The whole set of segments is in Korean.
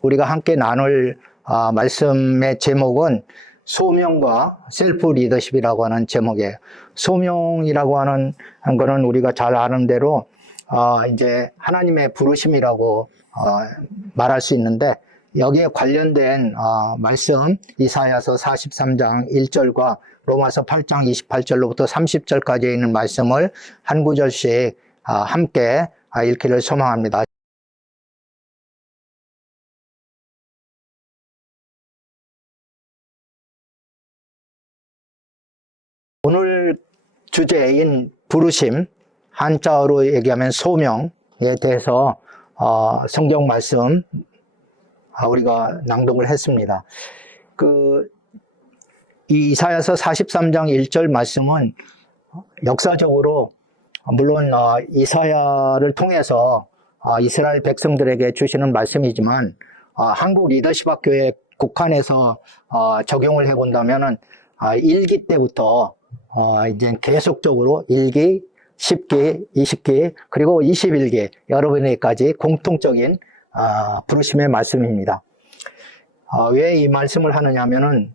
우리가 함께 나눌 말씀의 제목은 소명과 셀프 리더십이라고 하는 제목이에요. 소명이라고 하는 거는 우리가 잘 아는 대로 이제 하나님의 부르심이라고 말할 수 있는데, 여기에 관련된 말씀 이사야서 43장 1절과 로마서 8장 28절로부터 30절까지 있는 말씀을 한 구절씩 함께 읽기를 소망합니다. 오늘 주제인 부르심, 한자어로 얘기하면 소명에 대해서 성경 말씀 우리가 낭독을 했습니다. 이 이사야서 43장 1절 말씀은 역사적으로 물론 이사야를 통해서 이스라엘 백성들에게 주시는 말씀이지만 한국 리더십 학교에 국한해서 적용을 해본다면은 1기 때부터 이제 계속적으로 1기, 10기, 20기, 그리고 21기 여러분에게까지 공통적인 부르심의 말씀입니다. 왜 이 말씀을 하느냐 하면은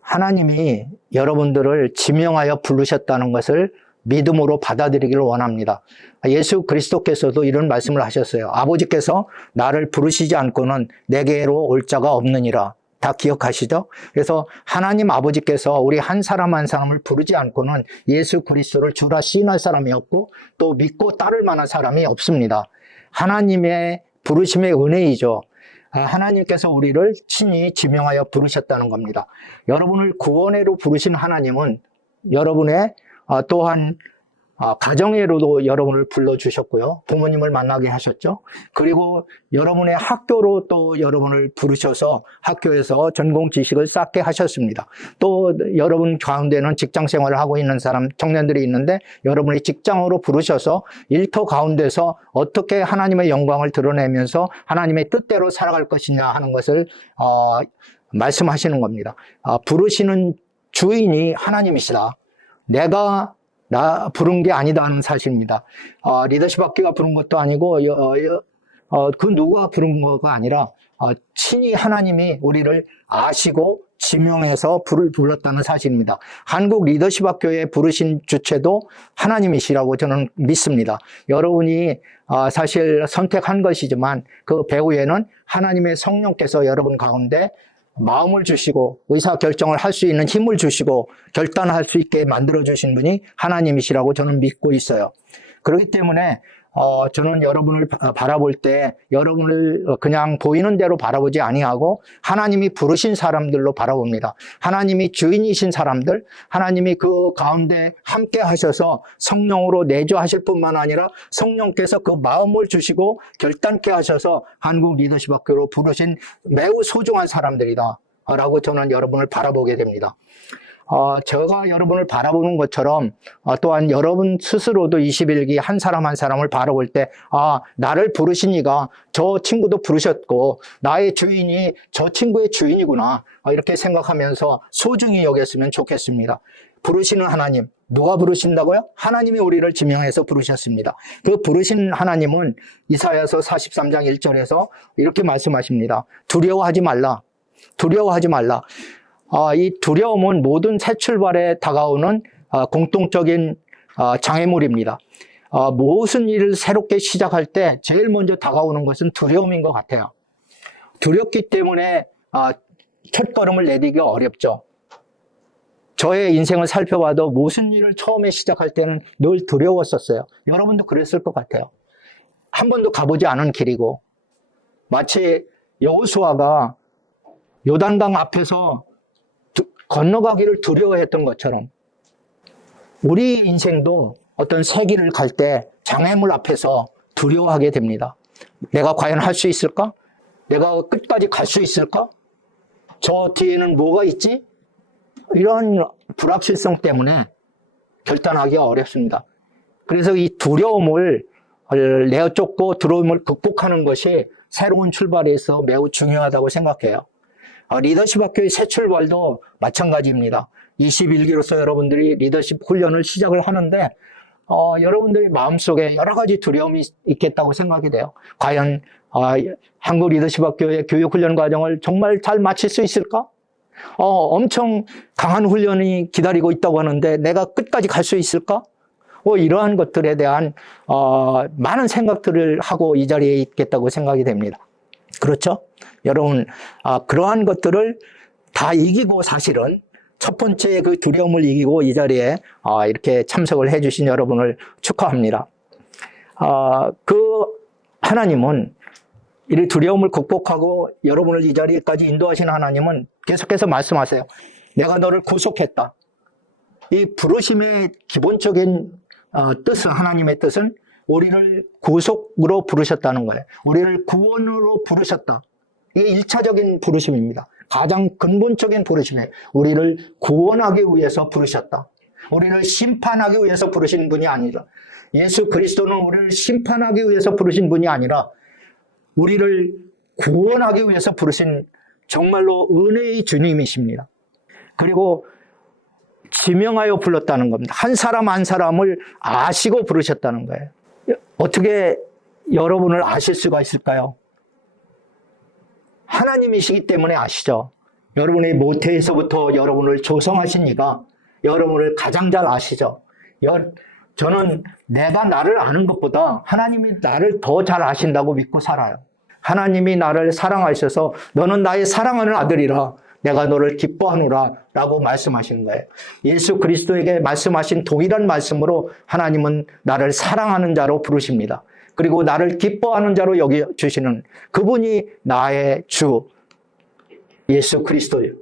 하나님이 여러분들을 지명하여 부르셨다는 것을 믿음으로 받아들이기를 원합니다. 예수 그리스도께서도 이런 말씀을 하셨어요. 아버지께서 나를 부르시지 않고는 내게로 올 자가 없느니라. 다 기억하시죠? 그래서 하나님 아버지께서 우리 한 사람 한 사람을 부르지 않고는 예수 그리스도를 주라 시인할 사람이 없고 또 믿고 따를 만한 사람이 없습니다. 하나님의 부르심의 은혜이죠. 하나님께서 우리를 친히 지명하여 부르셨다는 겁니다. 여러분을 구원회로 부르신 하나님은 여러분의 또한 가정회로도 여러분을 불러주셨고요. 부모님을 만나게 하셨죠. 그리고 여러분의 학교로 또 여러분을 부르셔서 학교에서 전공 지식을 쌓게 하셨습니다. 또 여러분 가운데는 직장 생활을 하고 있는 청년들이 있는데 여러분의 직장으로 부르셔서 일터 가운데서 어떻게 하나님의 영광을 드러내면서 하나님의 뜻대로 살아갈 것이냐 하는 것을 말씀하시는 겁니다. 부르시는 주인이 하나님이시다. 내가 부른 게 아니다 하는 사실입니다. 리더십 학교가 부른 것도 아니고 그 누가 부른 거가 아니라 친히 하나님이 우리를 아시고 지명해서 불렀다는 사실입니다. 한국 리더십 학교에 부르신 주체도 하나님이시라고 저는 믿습니다. 여러분이 사실 선택한 것이지만 그 배후에는 하나님의 성령께서 여러분 가운데 마음을 주시고 의사결정을 할 수 있는 힘을 주시고 결단할 수 있게 만들어주신 분이 하나님이시라고 저는 믿고 있어요. 그렇기 때문에 저는 여러분을 바라볼 때 여러분을 그냥 보이는 대로 바라보지 아니하고 하나님이 부르신 사람들로 바라봅니다. 하나님이 주인이신 사람들, 하나님이 그 가운데 함께 하셔서 성령으로 내주하실 뿐만 아니라 성령께서 그 마음을 주시고 결단케 하셔서 한국 리더십 학교로 부르신 매우 소중한 사람들이다 라고 저는 여러분을 바라보게 됩니다. 제가 여러분을 바라보는 것처럼 또한 여러분 스스로도 21기 한 사람 한 사람을 바라볼 때 나를 부르신 이가 저 친구도 부르셨고 나의 주인이 저 친구의 주인이구나 이렇게 생각하면서 소중히 여겼으면 좋겠습니다. 부르시는 하나님, 누가 부르신다고요? 하나님이 우리를 지명해서 부르셨습니다. 그 부르신 하나님은 이사야서 43장 1절에서 이렇게 말씀하십니다. 두려워하지 말라. 두려워하지 말라. 이 두려움은 모든 새 출발에 다가오는 공통적인 장애물입니다. 무슨 일을 새롭게 시작할 때 제일 먼저 다가오는 것은 두려움인 것 같아요. 두렵기 때문에 첫 걸음을 내디기가 어렵죠. 저의 인생을 살펴봐도 무슨 일을 처음에 시작할 때는 늘 두려웠었어요. 여러분도 그랬을 것 같아요. 한 번도 가보지 않은 길이고 마치 여호수아가 요단강 앞에서 건너가기를 두려워했던 것처럼 우리 인생도 어떤 새 길을 갈 때 장애물 앞에서 두려워하게 됩니다. 내가 과연 할 수 있을까? 내가 끝까지 갈 수 있을까? 저 뒤에는 뭐가 있지? 이런 불확실성 때문에 결단하기가 어렵습니다. 그래서 이 두려움을 내어쫓고 두려움을 극복하는 것이 새로운 출발에 있어 매우 중요하다고 생각해요. 리더십 학교의 새 출발도 마찬가지입니다. 21기로서 여러분들이 리더십 훈련을 시작을 하는데 여러분들의 마음속에 여러 가지 두려움이 있겠다고 생각이 돼요. 과연 한국 리더십학교의 교육훈련 과정을 정말 잘 마칠 수 있을까? 엄청 강한 훈련이 기다리고 있다고 하는데 내가 끝까지 갈 수 있을까? 이러한 것들에 대한 많은 생각들을 하고 이 자리에 있겠다고 생각이 됩니다. 그렇죠? 여러분, 그러한 것들을 다 이기고 사실은 첫 번째 그 두려움을 이기고 이 자리에 이렇게 참석을 해주신 여러분을 축하합니다. 그 하나님은 이 두려움을 극복하고 여러분을 이 자리까지 인도하신 하나님은 계속해서 말씀하세요. 내가 너를 구속했다. 이 부르심의 기본적인 뜻은, 하나님의 뜻은 우리를 구속으로 부르셨다는 거예요. 우리를 구원으로 부르셨다. 이게 1차적인 부르심입니다. 가장 근본적인 부르심이에요. 우리를 구원하기 위해서 부르셨다. 우리를 심판하기 위해서 부르신 분이 아니라, 예수 그리스도는 우리를 심판하기 위해서 부르신 분이 아니라 우리를 구원하기 위해서 부르신 정말로 은혜의 주님이십니다. 그리고 지명하여 불렀다는 겁니다. 한 사람 한 사람을 아시고 부르셨다는 거예요. 어떻게 여러분을 아실 수가 있을까요? 하나님이시기 때문에 아시죠. 여러분의 모태에서부터 여러분을 조성하신 이가 여러분을 가장 잘 아시죠. 저는 내가 나를 아는 것보다 하나님이 나를 더 잘 아신다고 믿고 살아요. 하나님이 나를 사랑하셔서 너는 나의 사랑하는 아들이라 내가 너를 기뻐하노라 라고 말씀하시는 거예요. 예수 그리스도에게 말씀하신 동일한 말씀으로 하나님은 나를 사랑하는 자로 부르십니다. 그리고 나를 기뻐하는 자로 여겨주시는 그분이 나의 주 예수 그리스도예요.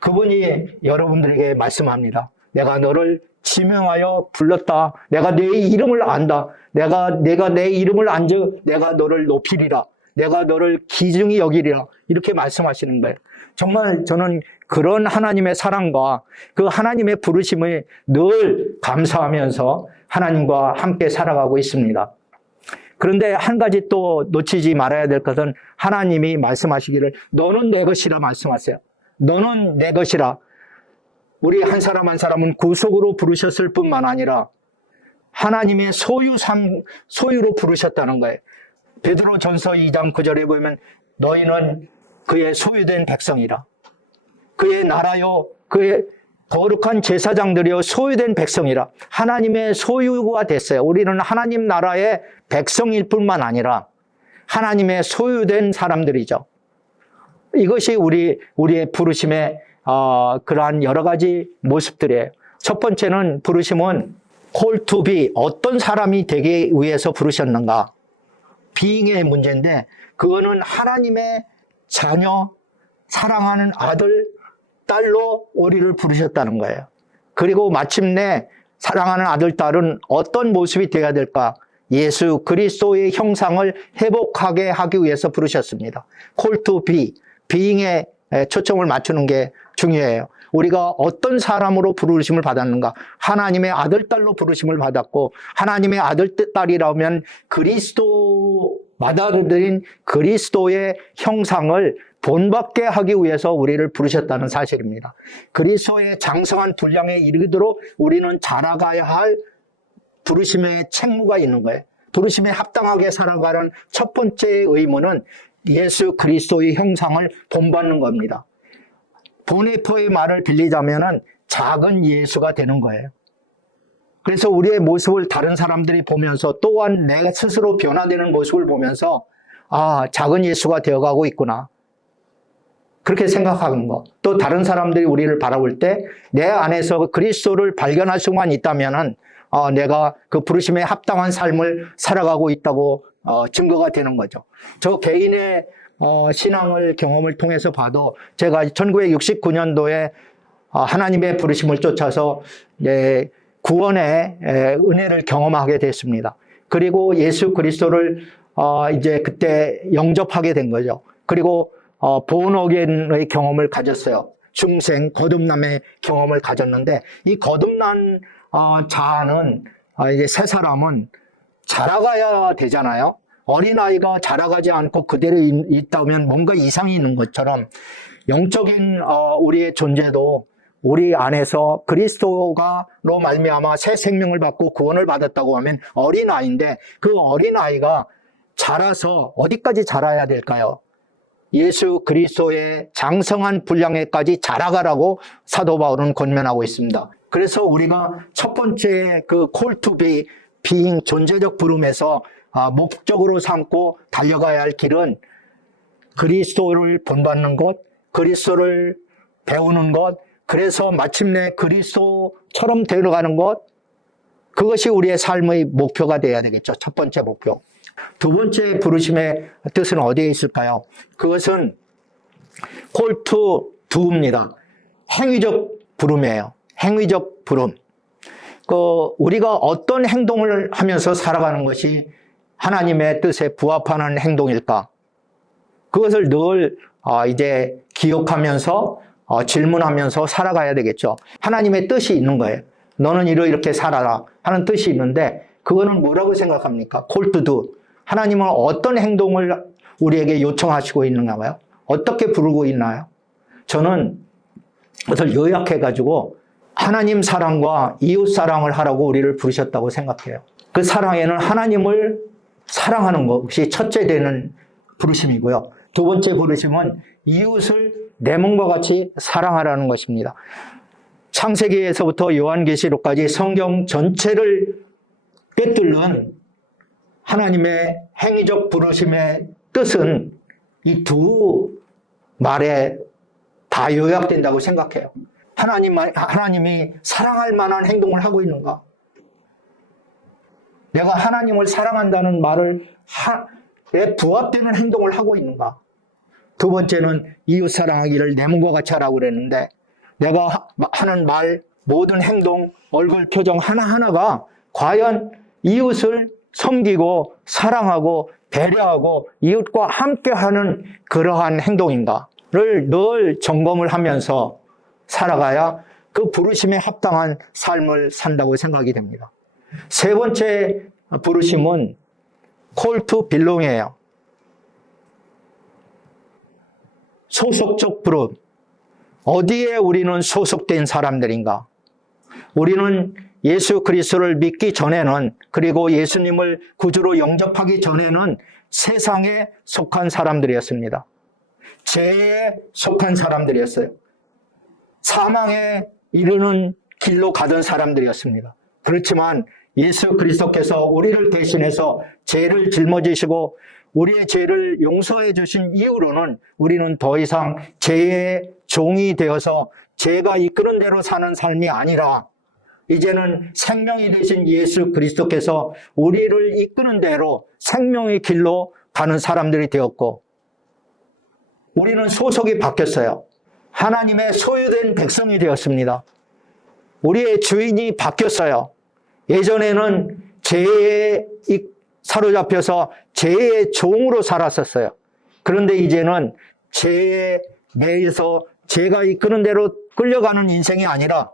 그분이 여러분들에게 말씀합니다. 내가 너를 지명하여 불렀다. 내가 내 이름을 안다. 내가 내 이름을 안즉 내가 너를 높이리라. 내가 너를 귀중히 여기리라. 이렇게 말씀하시는 거예요. 정말 저는 그런 하나님의 사랑과 그 하나님의 부르심을 늘 감사하면서 하나님과 함께 살아가고 있습니다. 그런데 한 가지 또 놓치지 말아야 될 것은 하나님이 말씀하시기를 너는 내 것이라 말씀하세요. 너는 내 것이라. 우리 한 사람 한 사람은 구속으로 부르셨을 뿐만 아니라 하나님의 소유로 부르셨다는 거예요. 베드로전서 2장 9절에 보면 너희는 그의 소유된 백성이라. 그의 나라요 그의 거룩한 제사장들이요 소유된 백성이라. 하나님의 소유가 됐어요. 우리는 하나님 나라의 백성일 뿐만 아니라 하나님의 소유된 사람들이죠. 이것이 우리의 부르심의 그러한 여러 가지 모습들이에요. 첫 번째는 부르심은 call to be, 어떤 사람이 되기 위해서 부르셨는가. being의 문제인데 그거는 하나님의 자녀, 사랑하는 아들, 딸로 우리를 부르셨다는 거예요. 그리고 마침내 사랑하는 아들, 딸은 어떤 모습이 되어야 될까? 예수 그리스도의 형상을 회복하게 하기 위해서 부르셨습니다. call to be, being에 초점을 맞추는 게 중요해요. 우리가 어떤 사람으로 부르심을 받았는가? 하나님의 아들, 딸로 부르심을 받았고 하나님의 아들, 딸이라면 그리스도 받아들인 그리스도의 형상을 본받게 하기 위해서 우리를 부르셨다는 사실입니다. 그리스도의 장성한 분량에 이르도록 우리는 자라가야 할 부르심의 책무가 있는 거예요. 부르심에 합당하게 살아가는 첫 번째 의무는 예수 그리스도의 형상을 본받는 겁니다. 보네포의 말을 빌리자면은 작은 예수가 되는 거예요. 그래서 우리의 모습을 다른 사람들이 보면서 또한 내가 스스로 변화되는 모습을 보면서 작은 예수가 되어가고 있구나. 그렇게 생각하는 거. 또 다른 사람들이 우리를 바라볼 때 내 안에서 그리스도를 발견할 수만 있다면은 내가 그 부르심에 합당한 삶을 살아가고 있다고 증거가 되는 거죠. 저 개인의 신앙을 경험을 통해서 봐도 제가 1969년도에 하나님의 부르심을 쫓아서 구원의 은혜를 경험하게 됐습니다. 그리고 예수 그리스도를 이제 그때 영접하게 된 거죠. 그리고 born again의 경험을 가졌어요. 중생, 거듭남의 경험을 가졌는데 이 거듭난 자는 이제 새 사람은 자라가야 되잖아요. 어린아이가 자라가지 않고 그대로 있다면 뭔가 이상이 있는 것처럼 영적인 우리의 존재도 우리 안에서 그리스도로 말미암아 새 생명을 받고 구원을 받았다고 하면 어린아이인데 그 어린아이가 자라서 어디까지 자라야 될까요? 예수 그리스도의 장성한 분량에까지 자라가라고 사도 바울은 권면하고 있습니다. 그래서 우리가 첫 번째 그 call to be, being, 존재적 부름에서 목적으로 삼고 달려가야 할 길은 그리스도를 본받는 것, 그리스도를 배우는 것, 그래서 마침내 그리스도처럼 되어가는 것, 그것이 우리의 삶의 목표가 되어야 되겠죠. 첫 번째 목표. 두 번째 부르심의 뜻은 어디에 있을까요? 그것은 call to do입니다. 행위적 부름이에요. 행위적 부름. 우리가 어떤 행동을 하면서 살아가는 것이 하나님의 뜻에 부합하는 행동일까? 그것을 늘 이제 기억하면서 질문하면서 살아가야 되겠죠. 하나님의 뜻이 있는 거예요. 너는 이렇게 살아라 하는 뜻이 있는데 그거는 뭐라고 생각합니까? call to do. 하나님은 어떤 행동을 우리에게 요청하시고 있는가요? 어떻게 부르고 있나요? 저는 그것을 요약해가지고 하나님 사랑과 이웃 사랑을 하라고 우리를 부르셨다고 생각해요. 그 사랑에는 하나님을 사랑하는 것이 첫째 되는 부르심이고요. 두 번째 부르심은 이웃을 내 몸과 같이 사랑하라는 것입니다. 창세기에서부터 요한계시록까지 성경 전체를 꿰뚫는 하나님의 행위적 부르심의 뜻은 이 두 말에 다 요약된다고 생각해요. 하나님이 사랑할 만한 행동을 하고 있는가? 내가 하나님을 사랑한다는 말을 내 부합되는 행동을 하고 있는가? 두 번째는 이웃 사랑하기를 내 몸과 같이 하라고 그랬는데 내가 하는 말, 모든 행동, 얼굴 표정 하나하나가 과연 이웃을 섬기고 사랑하고 배려하고 이웃과 함께하는 그러한 행동인가를 늘 점검을 하면서 살아가야 그 부르심에 합당한 삶을 산다고 생각이 됩니다. 세 번째 부르심은 call to belong이에요. 소속적 부름. 어디에 우리는 소속된 사람들인가? 우리는 예수 그리스도를 믿기 전에는, 그리고 예수님을 구주로 영접하기 전에는 세상에 속한 사람들이었습니다. 죄에 속한 사람들이었어요. 사망에 이르는 길로 가던 사람들이었습니다. 그렇지만 예수 그리스도께서 우리를 대신해서 죄를 짊어지시고 우리의 죄를 용서해 주신 이후로는 우리는 더 이상 죄의 종이 되어서 죄가 이끄는 대로 사는 삶이 아니라 이제는 생명이 되신 예수 그리스도께서 우리를 이끄는 대로 생명의 길로 가는 사람들이 되었고 우리는 소속이 바뀌었어요. 하나님의 소유된 백성이 되었습니다. 우리의 주인이 바뀌었어요. 예전에는 죄에 사로잡혀서 죄의 종으로 살았었어요. 그런데 이제는 죄에 매여서 죄가 이끄는 대로 끌려가는 인생이 아니라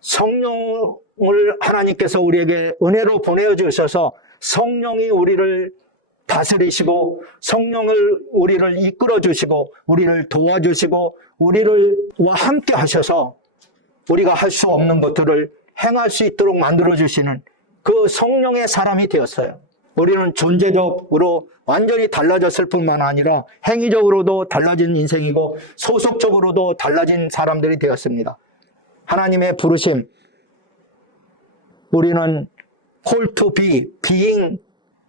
성령을 하나님께서 우리에게 은혜로 보내주셔서 성령이 우리를 다스리시고 성령을 우리를 이끌어 주시고 우리를 도와주시고 우리와 함께 하셔서 우리가 할 수 없는 것들을 행할 수 있도록 만들어 주시는 그 성령의 사람이 되었어요. 우리는 존재적으로 완전히 달라졌을 뿐만 아니라 행위적으로도 달라진 인생이고 소속적으로도 달라진 사람들이 되었습니다. 하나님의 부르심, 우리는 call to be, being,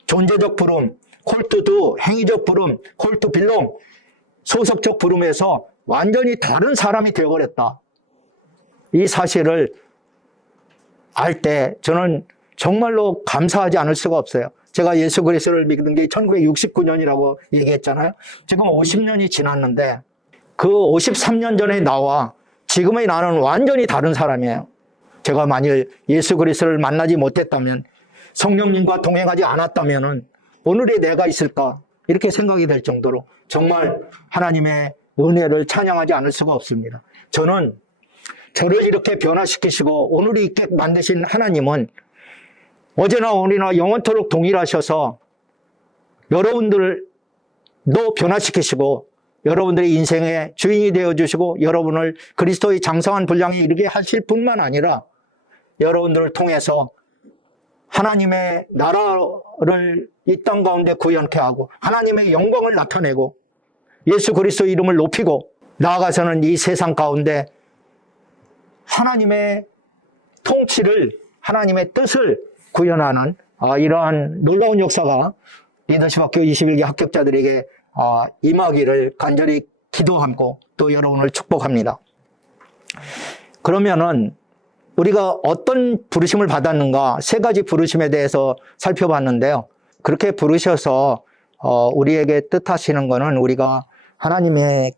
존재적 부름, call to do, 행위적 부름, call to belong, 소속적 부름에서 완전히 다른 사람이 되어버렸다. 이 사실을 알 때 저는 정말로 감사하지 않을 수가 없어요. 제가 예수 그리스도를 믿는 게 1969년이라고 얘기했잖아요. 지금 50년이 지났는데 그 53년 전에 나와 지금의 나는 완전히 다른 사람이에요. 제가 만일 예수 그리스도를 만나지 못했다면, 성령님과 동행하지 않았다면 오늘의 내가 있을까? 이렇게 생각이 될 정도로 정말 하나님의 은혜를 찬양하지 않을 수가 없습니다. 저는 저를 이렇게 변화시키시고 오늘이 있게 만드신 하나님은 어제나 오늘이나 영원토록 동일하셔서 여러분들도 변화시키시고 여러분들의 인생의 주인이 되어주시고 여러분을 그리스도의 장성한 분량에 이르게 하실 뿐만 아니라 여러분들을 통해서 하나님의 나라를 이 땅 가운데 구현케 하고 하나님의 영광을 나타내고 예수 그리스도 이름을 높이고 나아가서는 이 세상 가운데 하나님의 통치를, 하나님의 뜻을 구현하는 이러한 놀라운 역사가 리더십학교 21기 합격자들에게 임하기를 간절히 기도하고 또 여러분을 축복합니다. 그러면은 우리가 어떤 부르심을 받았는가, 세 가지 부르심에 대해서 살펴봤는데요. 그렇게 부르셔서 우리에게 뜻하시는 것은 우리가 하나님의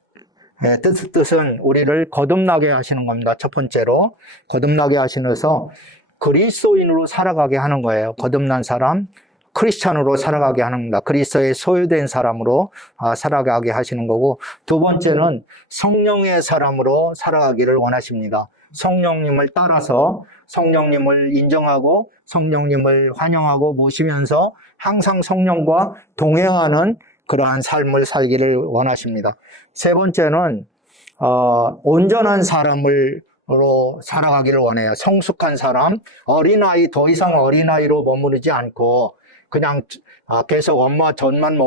뜻은 우리를 거듭나게 하시는 겁니다. 첫 번째로 거듭나게 하시면서 그리스도인으로 살아가게 하는 거예요. 거듭난 사람, 크리스찬으로 살아가게 하는 겁니다. 그리스도의 소유된 사람으로 살아가게 하시는 거고, 두 번째는 성령의 사람으로 살아가기를 원하십니다. 성령님을 따라서 성령님을 인정하고 성령님을 환영하고 모시면서 항상 성령과 동행하는 그러한 삶을 살기를 원하십니다. 세 번째는 온전한 사람으로 살아가기를 원해요. 성숙한 사람, 어린아이, 더 이상 어린아이로 머무르지 않고 그냥 계속 엄마 젖만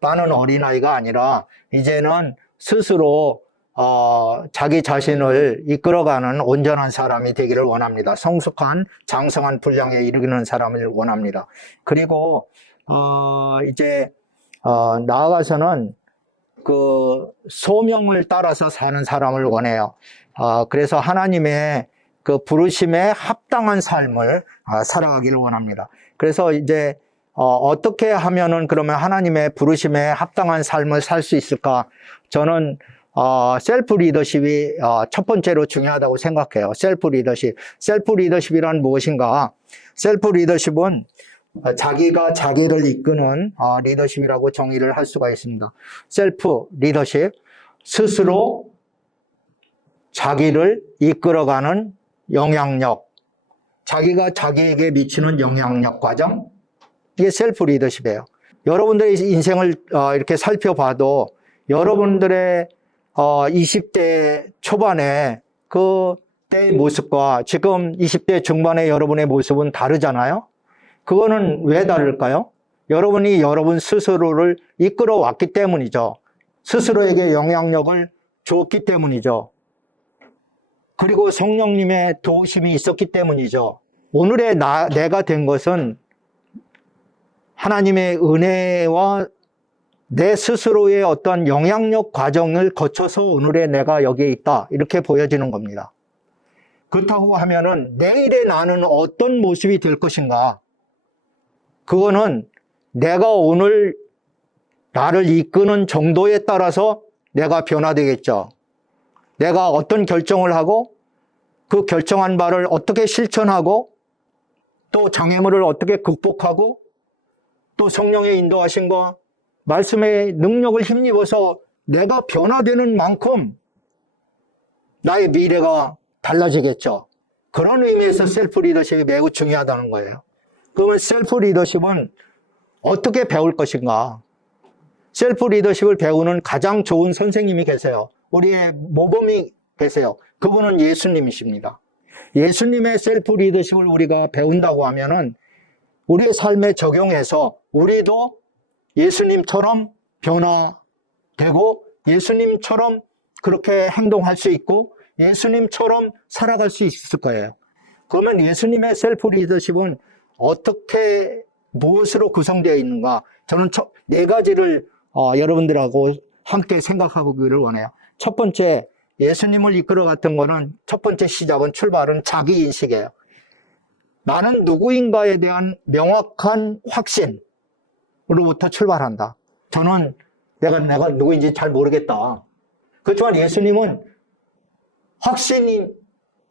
빠는 어린아이가 아니라 이제는 스스로 자기 자신을 이끌어가는 온전한 사람이 되기를 원합니다. 성숙한, 장성한 분량에 이르는 사람을 원합니다. 그리고 이제 나아가서는 그 소명을 따라서 사는 사람을 원해요. 그래서 하나님의 그 부르심에 합당한 삶을 살아가기를 원합니다. 그래서 이제 어떻게 하면은 그러면 하나님의 부르심에 합당한 삶을 살 수 있을까? 저는 셀프 리더십이 첫 번째로 중요하다고 생각해요. 셀프 리더십. 셀프 리더십이란 무엇인가? 셀프 리더십은 자기가 자기를 이끄는 리더십이라고 정의를 할 수가 있습니다. 셀프 리더십, 스스로 자기를 이끌어가는 영향력, 자기가 자기에게 미치는 영향력 과정, 이게 셀프 리더십이에요. 여러분들의 인생을 이렇게 살펴봐도 여러분들의 20대 초반에 그 때의 모습과 지금 20대 중반의 여러분의 모습은 다르잖아요. 그거는 왜 다를까요? 여러분이 여러분 스스로를 이끌어 왔기 때문이죠. 스스로에게 영향력을 줬기 때문이죠. 그리고 성령님의 도우심이 있었기 때문이죠. 오늘의 내가 된 것은 하나님의 은혜와 내 스스로의 어떤 영향력 과정을 거쳐서 오늘의 내가 여기에 있다, 이렇게 보여지는 겁니다. 그렇다고 하면은 내일의 나는 어떤 모습이 될 것인가? 그거는 내가 오늘 나를 이끄는 정도에 따라서 내가 변화되겠죠. 내가 어떤 결정을 하고 그 결정한 바를 어떻게 실천하고 또 장애물을 어떻게 극복하고 또 성령의 인도하심과 말씀의 능력을 힘입어서 내가 변화되는 만큼 나의 미래가 달라지겠죠. 그런 의미에서 셀프 리더십이 매우 중요하다는 거예요. 그러면 셀프 리더십은 어떻게 배울 것인가? 셀프 리더십을 배우는 가장 좋은 선생님이 계세요. 우리의 모범이 계세요. 그분은 예수님이십니다. 예수님의 셀프 리더십을 우리가 배운다고 하면은 우리의 삶에 적용해서 우리도 예수님처럼 변화되고 예수님처럼 그렇게 행동할 수 있고 예수님처럼 살아갈 수 있을 거예요. 그러면 예수님의 셀프 리더십은 어떻게, 무엇으로 구성되어 있는가? 저는 네 가지를 여러분들하고 함께 생각하기를 원해요. 첫 번째, 예수님을 이끌어갔던 거는 첫 번째 시작은, 출발은 자기인식이에요. 나는 누구인가에 대한 명확한 확신으로부터 출발한다. 저는 내가 누구인지 잘 모르겠다. 그렇지만 예수님은 확신을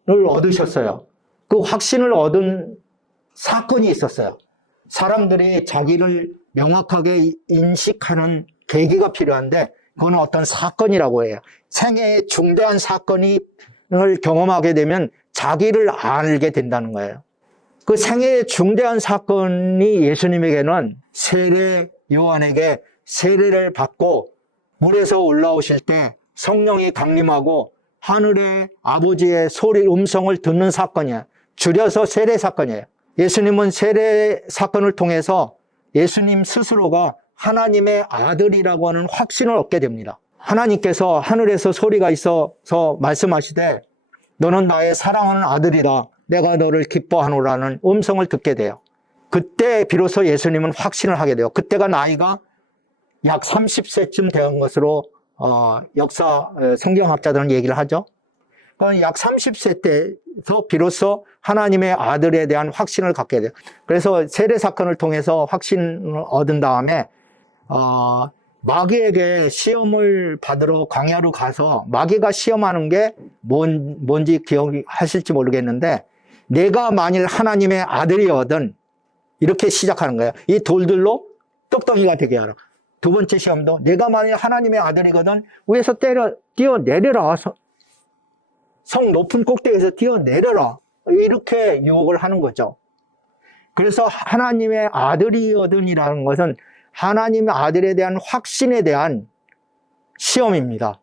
얻으셨어요. 그 확신을 얻은 사건이 있었어요. 사람들이 자기를 명확하게 인식하는 계기가 필요한데 그건 어떤 사건이라고 해요. 생애의 중대한 사건을 경험하게 되면 자기를 알게 된다는 거예요. 그 생애의 중대한 사건이 예수님에게는 요한에게 세례를 받고 물에서 올라오실 때 성령이 강림하고 하늘의 아버지의 음성을 듣는 사건이에요. 줄여서 세례 사건이에요. 예수님은 세례 사건을 통해서 예수님 스스로가 하나님의 아들이라고 하는 확신을 얻게 됩니다. 하나님께서 하늘에서 소리가 있어서 말씀하시되 너는 나의 사랑하는 아들이라 내가 너를 기뻐하노라는 음성을 듣게 돼요. 그때 비로소 예수님은 확신을 하게 돼요. 그때가 나이가 약 30세쯤 된 것으로 역사 성경학자들은 얘기를 하죠. 약 30세 때서 비로소 하나님의 아들에 대한 확신을 갖게 돼요. 그래서 세례 사건을 통해서 확신을 얻은 다음에 마귀에게 시험을 받으러 광야로 가서 마귀가 시험하는 게 뭔지 기억하실지 모르겠는데 내가 만일 하나님의 아들이거든 이렇게 시작하는 거예요. 이 돌들로 떡덩이가 되게 하라. 두 번째 시험도 내가 만일 하나님의 아들이거든 위에서 뛰어내려라. 성 높은 꼭대기에서 뛰어내려라. 이렇게 유혹을 하는 거죠. 그래서 하나님의 아들이거든이라는 것은 하나님의 아들에 대한 확신에 대한 시험입니다.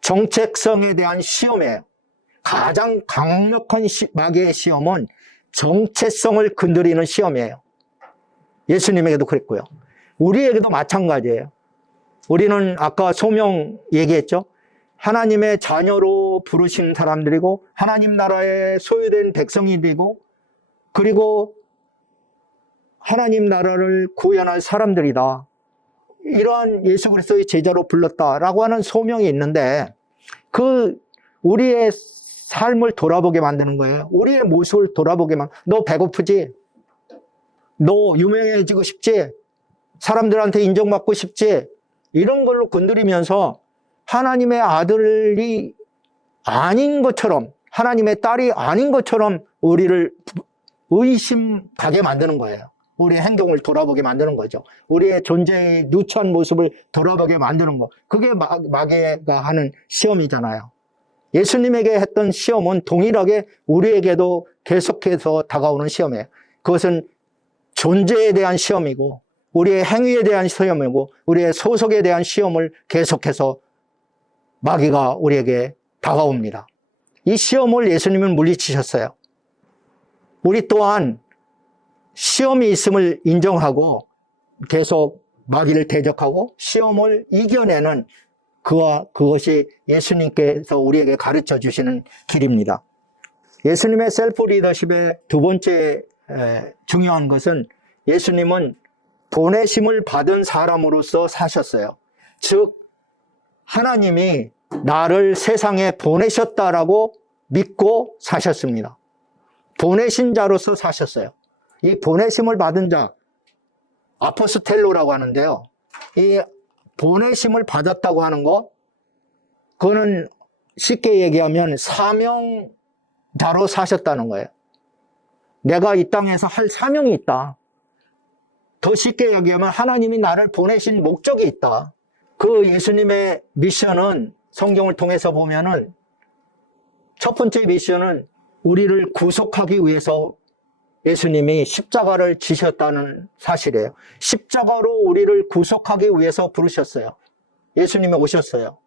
정체성에 대한 시험이에요. 가장 강력한 마귀의 시험은 정체성을 건드리는 시험이에요. 예수님에게도 그랬고요. 우리에게도 마찬가지예요. 우리는 아까 소명 얘기했죠. 하나님의 자녀로 부르신 사람들이고 하나님 나라의 소유된 백성이 되고 그리고 하나님 나라를 구현할 사람들이다. 이러한 예수 그리스도의 제자로 불렀다라고 하는 소명이 있는데 우리의 삶을 돌아보게 만드는 거예요. 우리의 모습을 돌아보게 너 배고프지? 너 유명해지고 싶지? 사람들한테 인정받고 싶지? 이런 걸로 건드리면서 하나님의 아들이 아닌 것처럼 하나님의 딸이 아닌 것처럼 우리를 의심하게 만드는 거예요. 우리의 행동을 돌아보게 만드는 거죠. 우리의 존재의 누추한 모습을 돌아보게 만드는 거. 그게 마귀가 하는 시험이잖아요. 예수님에게 했던 시험은 동일하게 우리에게도 계속해서 다가오는 시험이에요. 그것은 존재에 대한 시험이고 우리의 행위에 대한 시험이고 우리의 소속에 대한 시험을 계속해서 마귀가 우리에게 다가옵니다. 이 시험을 예수님은 물리치셨어요. 우리 또한 시험이 있음을 인정하고 계속 마귀를 대적하고 시험을 이겨내는 그것이 예수님께서 우리에게 가르쳐 주시는 길입니다. 예수님의 셀프 리더십의 두 번째 중요한 것은 예수님은 보내심을 받은 사람으로서 사셨어요. 즉 하나님이 나를 세상에 보내셨다라고 믿고 사셨습니다. 보내신 자로서 사셨어요. 이 보내심을 받은 자, 아포스텔로라고 하는데요. 이 보내심을 받았다고 하는 거, 그거는 쉽게 얘기하면 사명자로 사셨다는 거예요. 내가 이 땅에서 할 사명이 있다. 더 쉽게 얘기하면 하나님이 나를 보내신 목적이 있다. 그 예수님의 미션은 성경을 통해서 보면은 첫 번째 미션은 우리를 구속하기 위해서 예수님이 십자가를 지셨다는 사실이에요. 십자가로 우리를 구속하기 위해서 부르셨어요. 예수님이 오셨어요.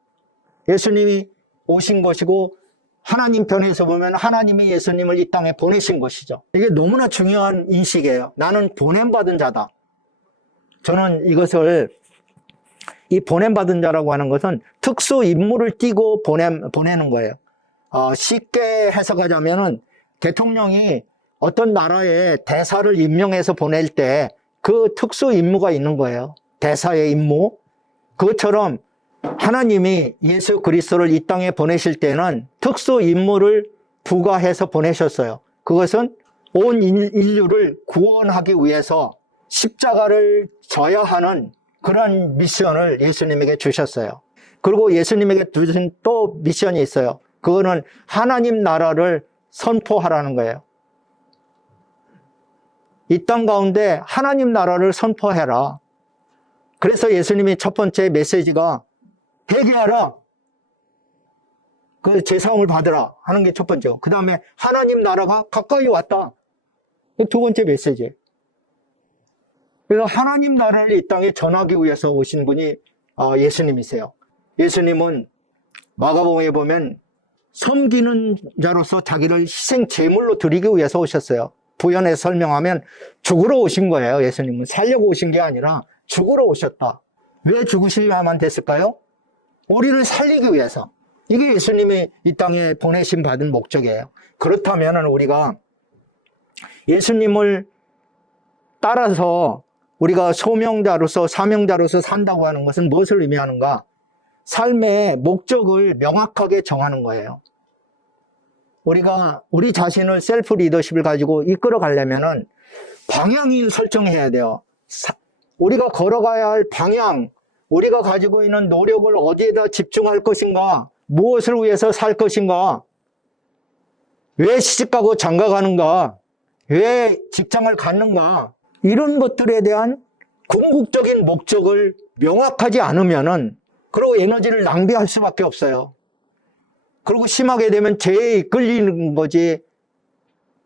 예수님이 오신 것이고 하나님 편에서 보면 하나님이 예수님을 이 땅에 보내신 것이죠. 이게 너무나 중요한 인식이에요. 나는 보냄받은 자다. 저는 이것을 이 보냄받은 자라고 하는 것은 특수 임무를 띠고 보내는 거예요. 쉽게 해석하자면은 대통령이 어떤 나라에 대사를 임명해서 보낼 때 그 특수 임무가 있는 거예요. 대사의 임무. 그것처럼 하나님이 예수 그리스도를 이 땅에 보내실 때는 특수 임무를 부과해서 보내셨어요. 그것은 온 인류를 구원하기 위해서 십자가를 져야 하는 그런 미션을 예수님에게 주셨어요. 그리고 예수님에게 주신 또 미션이 있어요. 그거는 하나님 나라를 선포하라는 거예요. 이 땅 가운데 하나님 나라를 선포해라. 그래서 예수님이 첫 번째 메시지가 회개하라. 그 제사함을 받으라 하는 게 첫 번째고, 그 다음에 하나님 나라가 가까이 왔다. 두 번째 메시지. 그래서 하나님 나라를 이 땅에 전하기 위해서 오신 분이 예수님이세요. 예수님은 마가복음에 보면 섬기는 자로서 자기를 희생 제물로 드리기 위해서 오셨어요. 부연해서 설명하면 죽으러 오신 거예요. 예수님은 살려고 오신 게 아니라 죽으러 오셨다. 왜 죽으셔야만 됐을까요? 우리를 살리기 위해서. 이게 예수님이 이 땅에 보내심 받은 목적이에요. 그렇다면 우리가 예수님을 따라서 우리가 소명자로서 사명자로서 산다고 하는 것은 무엇을 의미하는가? 삶의 목적을 명확하게 정하는 거예요. 우리가 우리 자신을 셀프 리더십을 가지고 이끌어 가려면은 방향이 설정해야 돼요. 우리가 걸어가야 할 방향, 우리가 가지고 있는 노력을 어디에다 집중할 것인가, 무엇을 위해서 살 것인가, 왜 시집가고 장가가는가, 왜 직장을 갖는가, 이런 것들에 대한 궁극적인 목적을 명확하지 않으면은, 그리고 에너지를 낭비할 수밖에 없어요. 그리고 심하게 되면 죄에 이끌리는 거지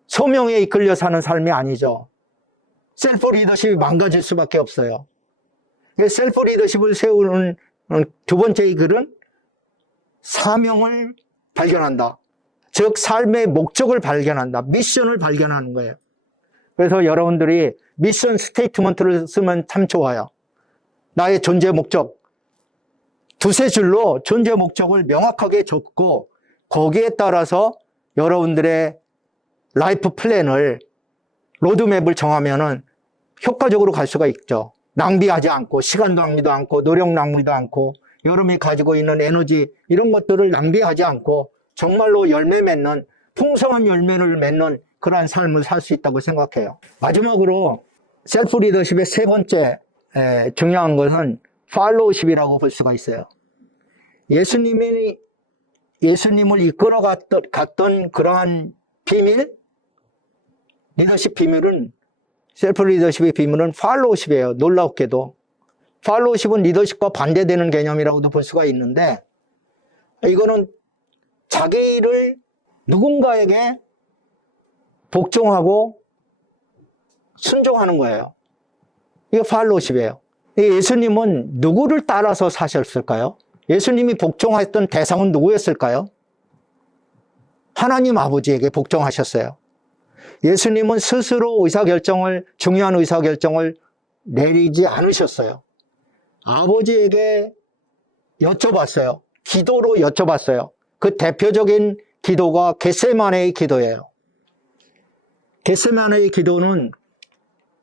소명에 이끌려 사는 삶이 아니죠. 셀프 리더십이 망가질 수밖에 없어요. 셀프 리더십을 세우는 두 번째 글은 사명을 발견한다. 즉 삶의 목적을 발견한다. 미션을 발견하는 거예요. 그래서 여러분들이 미션 스테이트먼트를 쓰면 참 좋아요. 나의 존재 목적, 두세 줄로 존재 목적을 명확하게 적고 거기에 따라서 여러분들의 라이프 플랜을, 로드맵을 정하면은 효과적으로 갈 수가 있죠. 낭비하지 않고, 시간 낭비도 않고, 노력 낭비도 않고, 여러분이 가지고 있는 에너지, 이런 것들을 낭비하지 않고 정말로 열매 맺는, 풍성한 열매를 맺는 그러한 삶을 살 수 있다고 생각해요. 마지막으로 셀프 리더십의 세 번째 중요한 것은 팔로우십이라고 볼 수가 있어요. 예수님을 이끌어 갔던 그러한 비밀, 리더십 비밀은, 셀프 리더십의 비밀은 팔로우십이에요. 놀랍게도. 팔로우십은 리더십과 반대되는 개념이라고도 볼 수가 있는데, 이거는 자기를 누군가에게 복종하고 순종하는 거예요. 이게 팔로우십이에요. 예수님은 누구를 따라서 사셨을까요? 예수님이 복종했던 대상은 누구였을까요? 하나님 아버지에게 복종하셨어요. 예수님은 스스로 중요한 의사결정을 내리지 않으셨어요. 아버지에게 여쭤봤어요. 기도로 여쭤봤어요. 그 대표적인 기도가 겟세마네의 기도예요. 겟세마네의 기도는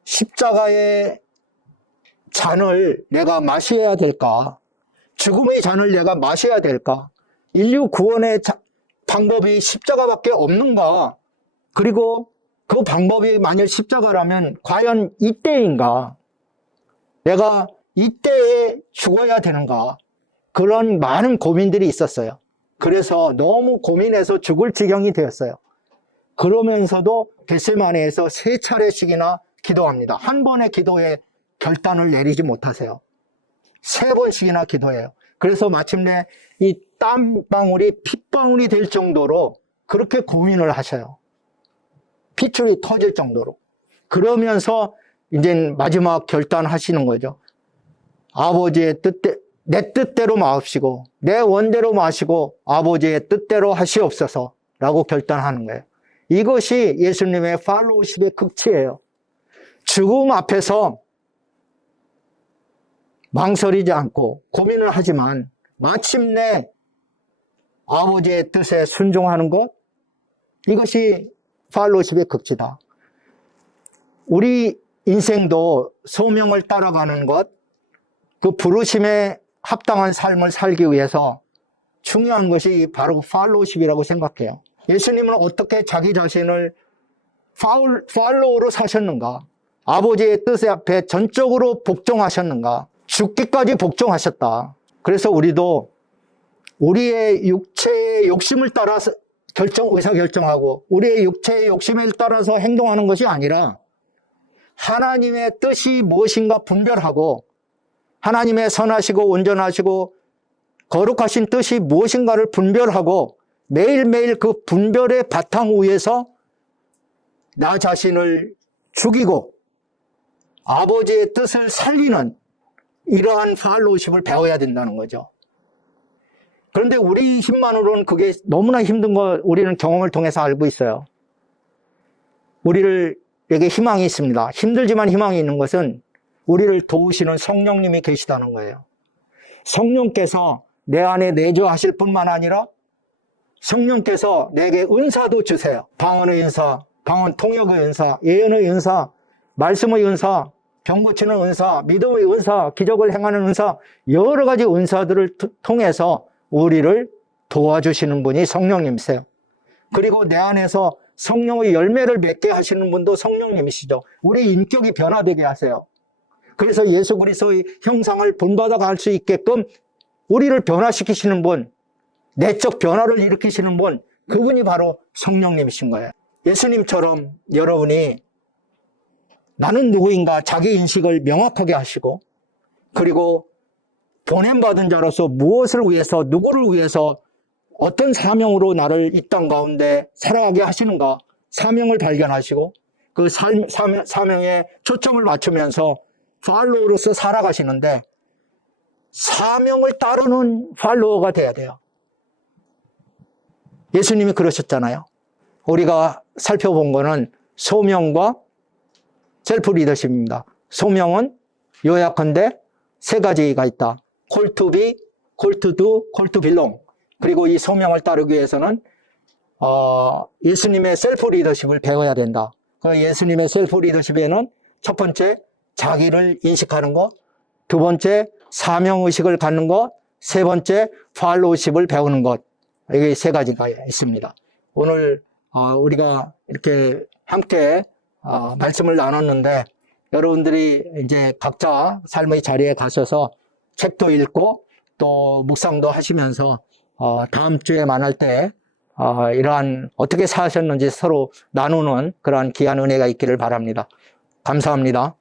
십자가의 잔을 내가 마셔야 될까? 죽음의 잔을 내가 마셔야 될까? 인류 구원의 방법이 십자가밖에 없는가? 그리고 그 방법이 만약 십자가라면 과연 이때인가? 내가 이때에 죽어야 되는가? 그런 많은 고민들이 있었어요. 그래서 너무 고민해서 죽을 지경이 되었어요. 그러면서도 겟세마네에서 3차례씩이나 기도합니다. 한 번의 기도에 결단을 내리지 못하세요. 3번씩이나 기도해요. 그래서 마침내 이 땀방울이 핏방울이 될 정도로 그렇게 고민을 하셔요. 핏줄이 터질 정도로. 그러면서 이제 마지막 결단하시는 거죠. 아버지의 내 뜻대로 마옵시고 내 원대로 마시고 아버지의 뜻대로 하시옵소서 라고 결단하는 거예요. 이것이 예수님의 팔로우십의 극치예요. 죽음 앞에서 망설이지 않고 고민을 하지만 마침내 아버지의 뜻에 순종하는 것, 이것이 팔로우십의 극치다. 우리 인생도 소명을 따라가는 것, 그 부르심에 합당한 삶을 살기 위해서 중요한 것이 바로 팔로우십이라고 생각해요. 예수님은 어떻게 자기 자신을 팔로우로 사셨는가? 아버지의 뜻 앞에 전적으로 복종하셨는가? 죽기까지 복종하셨다. 그래서 우리도 우리의 육체의 욕심을 따라서 의사결정하고 우리의 육체의 욕심을 따라서 행동하는 것이 아니라 하나님의 뜻이 무엇인가 분별하고 하나님의 선하시고 온전하시고 거룩하신 뜻이 무엇인가를 분별하고 매일매일 그 분별의 바탕 위에서 나 자신을 죽이고 아버지의 뜻을 살리는 이러한 팔로우십을 배워야 된다는 거죠. 그런데 우리 힘만으로는 그게 너무나 힘든 거 우리는 경험을 통해서 알고 있어요. 우리에게 희망이 있습니다. 힘들지만 희망이 있는 것은 우리를 도우시는 성령님이 계시다는 거예요. 성령께서 내 안에 내주하실 뿐만 아니라 성령께서 내게 은사도 주세요. 방언의 은사, 방언 통역의 은사, 예언의 은사, 말씀의 은사, 병 고치는 은사, 믿음의 은사, 기적을 행하는 은사, 여러 가지 은사들을 통해서 우리를 도와주시는 분이 성령님이세요. 그리고 내 안에서 성령의 열매를 맺게 하시는 분도 성령님이시죠. 우리 인격이 변화되게 하세요. 그래서 예수 그리스도의 형상을 본받아 갈 수 있게끔 우리를 변화시키시는 분, 내적 변화를 일으키시는 분, 그분이 바로 성령님이신 거예요. 예수님처럼 여러분이 나는 누구인가 자기 인식을 명확하게 하시고, 그리고 보냄받은 자로서 무엇을 위해서, 누구를 위해서, 어떤 사명으로 나를 이 땅 가운데 살아가게 하시는가, 사명을 발견하시고 그 사명에 초점을 맞추면서 팔로워로서 살아가시는데, 사명을 따르는 팔로워가 돼야 돼요. 예수님이 그러셨잖아요. 우리가 살펴본 거는 소명과 셀프 리더십입니다. 소명은 요약한데 세 가지가 있다. call to be, call to do, call to belong. 그리고 이 소명을 따르기 위해서는 예수님의 셀프 리더십을 배워야 된다. 그 예수님의 셀프 리더십에는 첫 번째, 자기를 인식하는 것, 두 번째, 사명의식을 갖는 것, 세 번째, 팔로우십을 배우는 것. 이게 세 가지가 있습니다. 오늘 우리가 이렇게 함께 말씀을 나눴는데, 여러분들이 이제 각자 삶의 자리에 가셔서 책도 읽고 또 묵상도 하시면서 다음 주에 만날 때 이러한 어떻게 사셨는지 서로 나누는 그러한 귀한 은혜가 있기를 바랍니다. 감사합니다.